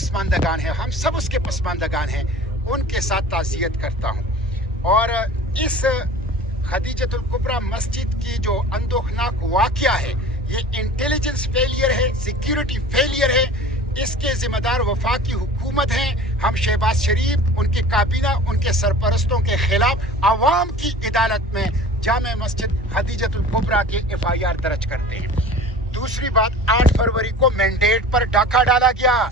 पसमानदगान हैं, हम सब उसके पसमानदगान हैं, उनके साथ ताज़ियत करता हूँ। और इस खदीजतुल कुबरा मस्जिद की जो अंदोखनाक वाक़या है, ये इंटेलिजेंस फेलियर है, सिक्योरिटी फेलियर है। इसके ज़िम्मेदार वफाकी हुकूमत हैं। हम शहबाज शरीफ, उनकी काबीना, उनके सरपरस्तों के खिलाफ आवाम की अदालत में जामे मस्जिद खदीजतुल कुबरा के FIR दर्ज करते हैं। दूसरी बात, 8 फरवरी को मैंडेट पर डाका डाला गया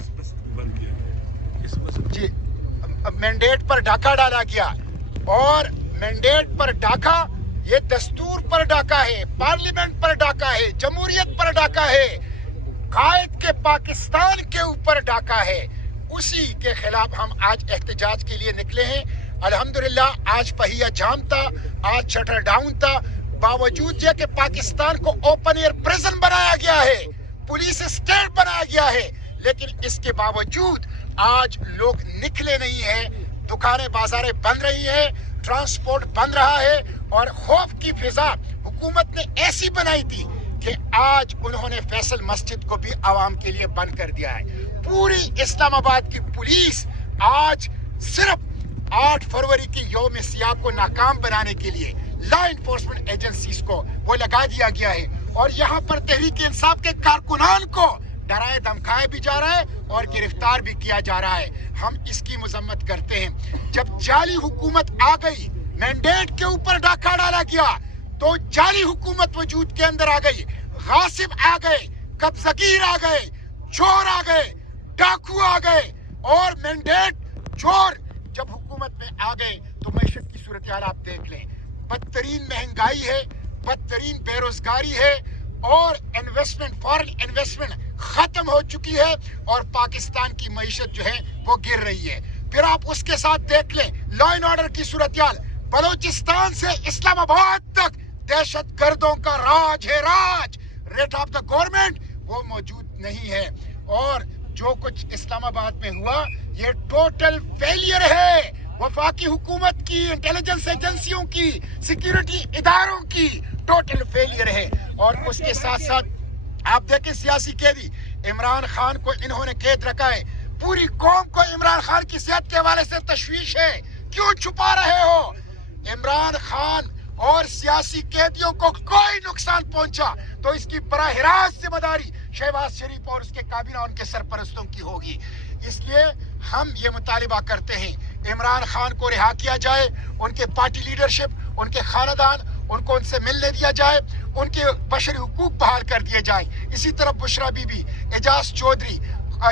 जी, मैंडेट पर डाका डाला गया, और मैंडेट पर डाका ये दस्तूर पर डाका है, पार्लियामेंट पर डाका है, जमहूरियत पर डाका है, कायद के पाकिस्तान के ऊपर डाका है। उसी के खिलाफ हम आज एहतजाज के लिए निकले हैं। अल्हम्दुलिल्लाह आज पहिया जाम था, आज शटर डाउन था, बावजूद ये कि पाकिस्तान को ओपन एयर प्रिजन बनाया गया है, पुलिस स्टेट बनाया गया है, लेकिन इसके बावजूद आज लोग निकले नहीं हैं। दुकानें बाजारें बंद रही हैं, ट्रांसपोर्ट बंद रहा है, और खौफ की फिजा हुकूमत ने ऐसी बनाई थी कि आज उन्होंने फैसल मस्जिद को भी आवाम के लिए बंद कर दिया है। पूरी इस्लामाबाद की पुलिस आज सिर्फ 8 फरवरी की यौम सियाह को नाकाम बनाने के लिए लॉ इन्फोर्समेंट एजेंसीज को वो लगा दिया गया है, और यहाँ पर तहरीक इंसाफ के कारकुनान को डराए धमकाए भी जा रहा है और गिरफ्तार भी किया जा रहा है। हम इसकी मजम्मत करते हैं। जब जाली हुकूमत आ गई, मैंडेट के ऊपर डाका डाला गया, तो जाली हुकूमत वजूद के अंदर आ गई, गासिब आ गए, कब्ज़गीर आ गए, चोर आ गए, डाकू आ गए, और मैंडेट चोर जब हुकूमत में आ गए तो मैशत की सूरत हाल आप देख लें। बदतरीन महंगाई है, बदतरीन बेरोजगारी है, और इन्वेस्टमेंट, फॉरेन इन्वेस्टमेंट खत्म हो चुकी है, और पाकिस्तान की मईशत जो है वो गिर रही है। फिर आप उसके साथ देख लें लॉ एंड ऑर्डर की सूरत हाल, बलोचिस्तान से इस्लामाबाद तक दहशत गर्दों का राज है, राज। रेट ऑफ द गवर्नमेंट वो मौजूद नहीं है, और जो कुछ इस्लामाबाद में हुआ ये टोटल फेलियर है वफाकी हुकूमत की, इंटेलिजेंस एजेंसियों की, सिक्योरिटी इदारों की, टोटल फेलियर है। और उसके साथ साथ आप देखें सियासी कैदी इमरान खान को इन्होंने कैद रखा है। पूरी कौम को इमरान खान की सेहत के हवाले से तशवीश है, क्यों छुपा रहे हो? इमरान खान और सियासी कैदियों को कोई नुकसान पहुंचा तो इसकी बराह रास्त जिम्मेदारी शहबाज शरीफ और उसके काबीना, उनके सरपरस्तों की होगी। इसलिए हम ये मुतालिबा करते हैं इमरान खान को रिहा किया जाए, उनके पार्टी लीडरशिप, उनके खानदान, उनको उनसे मिलने दिया जाए, उनके बशरी हुकूक बहाल कर दिए जाए। इसी तरह बुशरा बीबी, एजाज चौधरी,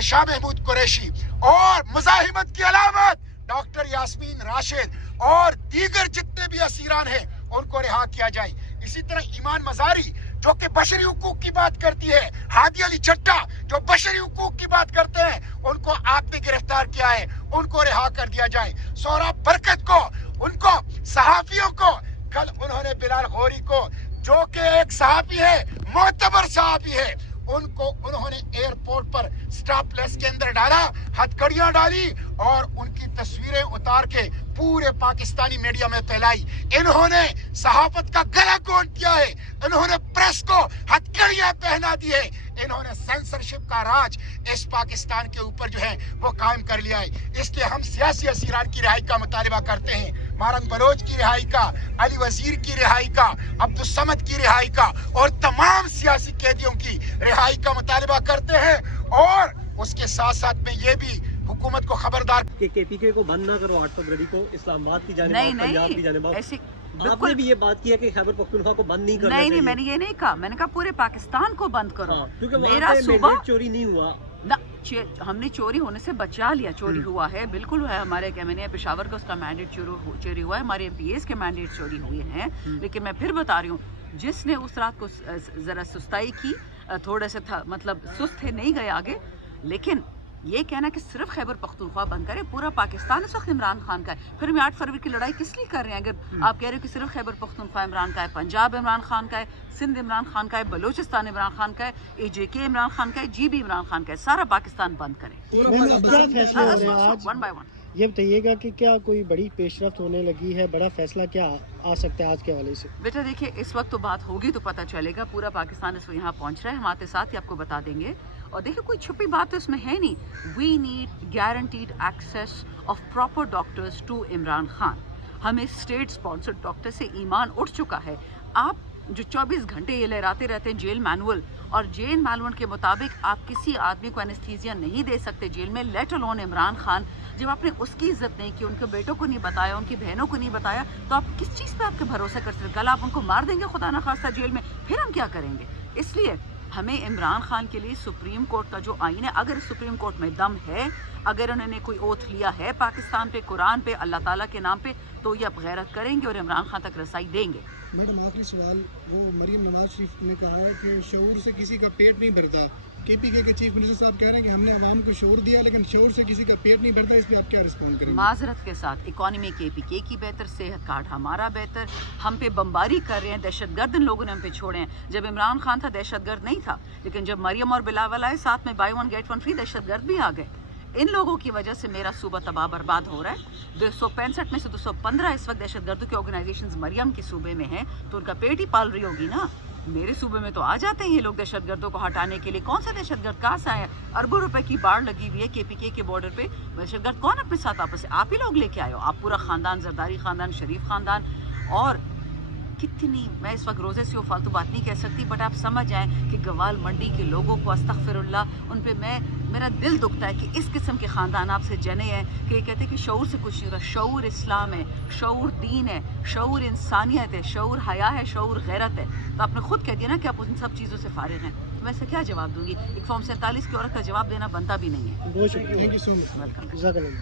शाह महमूद कुरैशी और मुजाहिमत की अलामत डॉक्टर यास्मीन राशिद और दीगर जितने भी असीरान हैं उनको रिहा किया जाए। इसी तरह ईमान मजारी जो कि बशरी हुकूक की बात करती है, हादी अली चट्टा जो बशरी हुकूक की बात करते हैं, उनको आपने गिरफ्तार किया है, उनको रिहा कर दिया जाए। सोहराब बरकत को, उनको सहाफियों को, कल उन्होंने बिलाल गौरी को जो कि एक सहाफी है, मोतबर सहाफी है, उनको उन्होंने एयरपोर्ट पर स्टॉपलेस के अंदर डाला, हथकड़ियां डाली और उनकी तस्वीरें उतार के पूरे पाकिस्तानी मीडिया में फैलाई। इन्होंने सहाफत का गला घोंट दिया है, इन्होंने प्रेस को हथकड़ियां पहना दी है, इन्होंने सेंसरशिप का राज इस पाकिस्तान के ऊपर जो है वो कायम कर लिया है। इसलिए हम सियासी असीरान की रिहाई का मुतालिबा करते हैं, मारंग बलोच की रिहाई का, अली वजीर की रिहाई का, अब्दुल समद की रिहाई का और तमाम सियासी कैदियों की रिहाई का मुतालिबा करते हैं। और उसके साथ साथ में ये भी हुकूमत को खबरदार कि KPK को बंद ना करो 8 फरवरी को, इस्लामाबाद की जानिब, पंजाब की जानिब। ऐसी आपने भी ये बात की है कि खैबर पख्तूनख्वा को बंद नहीं करना चाहिए। नहीं, मैंने ये नहीं कहा, मैंने कहा पूरे पाकिस्तान को बंद करो। क्योंकि मेरा सूबा चोरी नहीं हुआ ना, हमने चोरी होने से बचा लिया। चोरी हुआ है, बिल्कुल हुआ है। हमारे कैबिनेट पेशावर का उसका मैंडेट चोरी हुआ है, हमारे MPAs के मैंडेट चोरी हुए हैं। लेकिन मैं फिर बता रही हूँ, जिसने उस रात को जरा सुस्ताई की, थोड़े से था, मतलब सुस्त थे, नहीं गए आगे। लेकिन ये कहना कि सिर्फ खैबर पख्तूनख्वा बंद करे, पूरा पाकिस्तान इस वक्त इमरान खान का है। फिर हम 8 फरवरी की लड़ाई किस लिए कर रहे हैं? अगर आप कह रहे हो कि सिर्फ खैबर पख्तूनख्वा इमरान का है, पंजाब इमरान खान का है, सिंध इमरान खान का है, बलोचिस्तान इमरान खान का है, AJK इमरान खान का है, GB इमरान खान का है, सारा पाकिस्तान बंद करे। वन बाय वन ये बताइएगा कि क्या कोई बड़ी पेशरफ्त होने लगी है, बड़ा फैसला क्या आ सकता है आज के हवाले से? बेटा देखिए, इस वक्त तो बात होगी तो पता चलेगा। पूरा पाकिस्तान इस यहाँ पहुँच रहा है, हम आते साथ ही आपको बता देंगे। اور دیکھیں کوئی چھپی بات تو اس میں ہے نہیں. We need guaranteed access of proper doctors to Imran Khan. ہمیں اسٹیٹ اسپانسرڈ ڈاکٹر سے ایمان اٹھ چکا ہے. آپ جو 24 گھنٹے یہ لہراتے رہتے ہیں جیل مینول، اور جیل مینول کے مطابق آپ کسی آدمی کو انستھیزیا نہیں دے سکتے جیل میں، لیٹ الون عمران خان. جب آپ نے اس کی عزت نہیں کی، ان کے بیٹوں کو نہیں بتایا، ان کی بہنوں کو نہیں بتایا، تو آپ کس چیز پہ آپ کے بھروسہ کر سکتے؟ کل آپ ان کو مار دیں گے خدا نخواستہ جیل میں، پھر ہم کیا کریں گے؟ اس لیے ہمیں عمران خان کے لیے سپریم کورٹ کا جو آئین ہے، اگر سپریم کورٹ میں دم ہے، اگر انہوں نے کوئی اوتھ لیا ہے پاکستان پہ، قرآن پہ، اللہ تعالیٰ کے نام پہ، تو یہ اب غیرت کریں گے اور عمران خان تک رسائی دیں گے. میڈم آخری سوال، وہ مریم نواز شریف نے کہا ہے کہ شعور سے کسی کا پیٹ نہیں بھرتا. کے پی کے چیف منسٹر صاحب کہہ رہے ہیں کہ ہم نے عوام کو شعور دیا لیکن شعور سے کسی کا پیٹ نہیں بھرتا. اس پہ آپ کیا رسپونڈ کریں گے؟ معذرت کے ساتھ اکانومی کے پی کے کی بہتر، صحت کارڈ ہمارا بہتر. ہم پہ بمباری کر رہے ہیں، دہشت گرد ان لوگوں نے ہم پہ چھوڑے ہیں. جب عمران خان تھا دہشت گرد نہیں تھا، لیکن جب مریم اور بلاول آئے ساتھ میں buy one get one free, دہشت گرد بھی آ گئے. ان لوگوں کی وجہ سے میرا صوبہ تباہ برباد ہو رہا ہے. 265 میں سے 215 اس وقت دہشت گردوں کی آرگنائزیشنز مریم کے صوبے میں ہیں، تو ان کا پیٹ ہی پال رہی ہوگی نا. میرے صوبے میں تو آ جاتے ہیں یہ لوگ دہشت گردوں کو ہٹانے کے لیے. کون سا دہشت گرد کہاں سے آیا؟ اربوں روپے کی باڑ لگی ہوئی ہے کے پی کے بارڈر پہ. دہشت گرد کون اپنے ساتھ آپس سے؟ آپ ہی لوگ لے کے آئے ہو. آپ پورا خاندان، زرداری خاندان، شریف خاندان، اور کتنی، میں اس وقت روزے سے وہ فالتو بات نہیں کہہ سکتی، بٹ آپ سمجھ آئیں کہ گوال منڈی کے لوگوں کو استغفر اللہ، ان پہ میرا دل دکھتا ہے کہ اس قسم کے خاندان آپ سے جنے ہیں کہ یہ کہتے ہیں کہ شعور سے کچھ نہیں ہو رہا. شعور اسلام ہے، شعور دین ہے، شعور انسانیت ہے، شعور حیا ہے، شعور غیرت ہے. تو آپ نے خود کہہ دیا نا کہ آپ ان سب چیزوں سے فارغ ہیں. تو میں سے کیا جواب دوں گی؟ ایک فارم 47 کی عورت کا جواب دینا بنتا بھی نہیں ہے. بہت شکریہ. Thank you so much. Welcome. جزاک اللہ.